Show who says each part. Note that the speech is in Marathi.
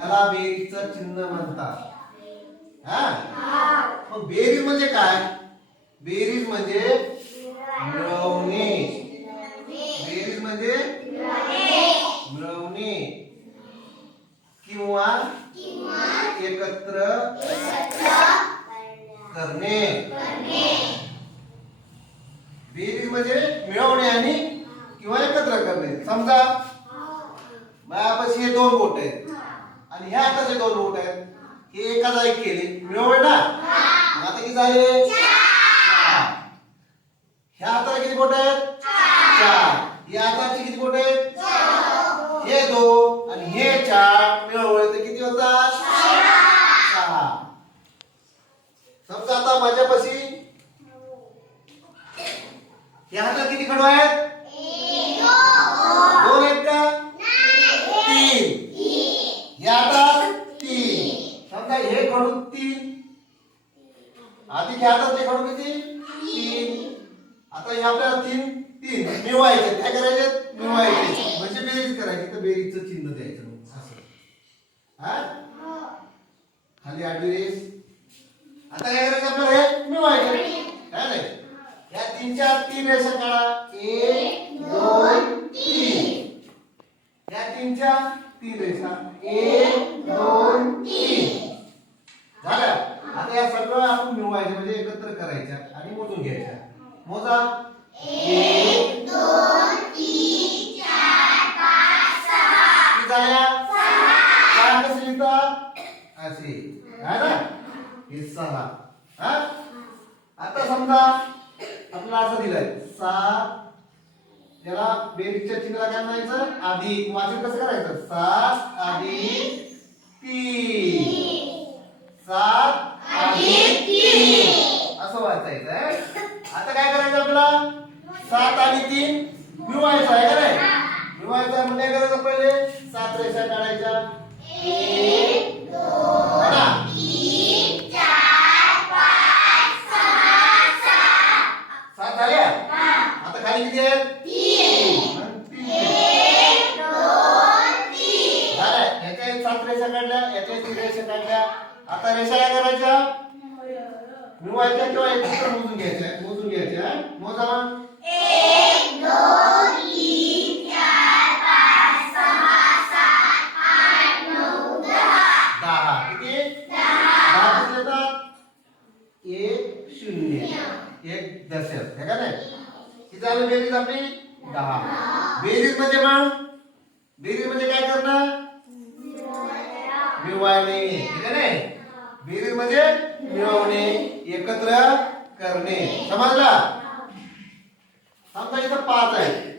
Speaker 1: त्याला बेरीजचं चिन्ह म्हणतात. हा? मग बेरीज म्हणजे काय? बेरीज म्हणजे मिळवणे. बेरीज म्हणजे मिळवणे. किंवा एकत्र करणे. बेरीज म्हणजे मिळवणे आणि किंवा एकत्र करणे. समजा? मायापाशी हे दोन बोट आहेत. आणि ह्या हाताचे दोन बोट आहेत हे एका जागी केले मिळवले ना? आता किती झाले. ह्या हाताला किती बोट आहेत? चार. या हाताची किती बोट आहेत? हे दोन आणि हे चार. मिळवले तर किती होतात? सहा समजा आता माझ्यापाशी या हातात किती खडू आहेत दोन आहेत का तीन या हातात तीन समजा हे खडू तीन. आधी घ्या ते खडू किती? तीन. आता हे आपल्याला तीन तीन. मिळवायचे काय करायचे? मिळवायचे म्हणजे बेरीज करायची. तर बेरीजचं चिन्ह द्यायचं असं. हा? खाली आठ बेरीज. आता काय करायचं आपल्याला हे? मिळवायचे काय नाही? या तीनच्या तीन रेषा काढा. एक दोन तीन. या तीनच्या तीन रेषा. एक दोन तीन झाल्या आता या सगळं आपण मिळवायचं म्हणजे एकत्र करायच्या आणि मोजून घ्यायच्या. मोजा. एक किती झाल्या सहा. कसे लिहितात असे है ना? हे सहा. हा? आता समजा आपल्याला असं दिलंय. सात त्याला बेरीजच्या चिन्हाला काय म्हणायचं? अधिक वाचन कसं करायचं? सात अधिक तीन. तीन मिळवायचं आहे का नाही? मिळवायचं म्हणजे काय करायचं पहिले? सात रेषा काढायच्या. एक? सात झाल्या? आता खाली किती आहेत? याच्या एक सात रेषा काढल्या याच्या तीन रेषा काढल्या. आता रेषा काय करायच्या? मिळवायच्या किंवा एकत्र मोजून घ्यायच्या मोजून घ्यायच्या मोजा. दहा. किती? दहा किती एक शून्य. एक दशक हे का नाही? किती झालं बेरीज आपली? दहा. बेरीज म्हणजे मग? बेरीज म्हणजे काय करणार? मिळवाने ठीक आहे नाही? बेरीज म्हणजे मिळवणे एकत्र करणे. समजला? समजा इथं पाच आहे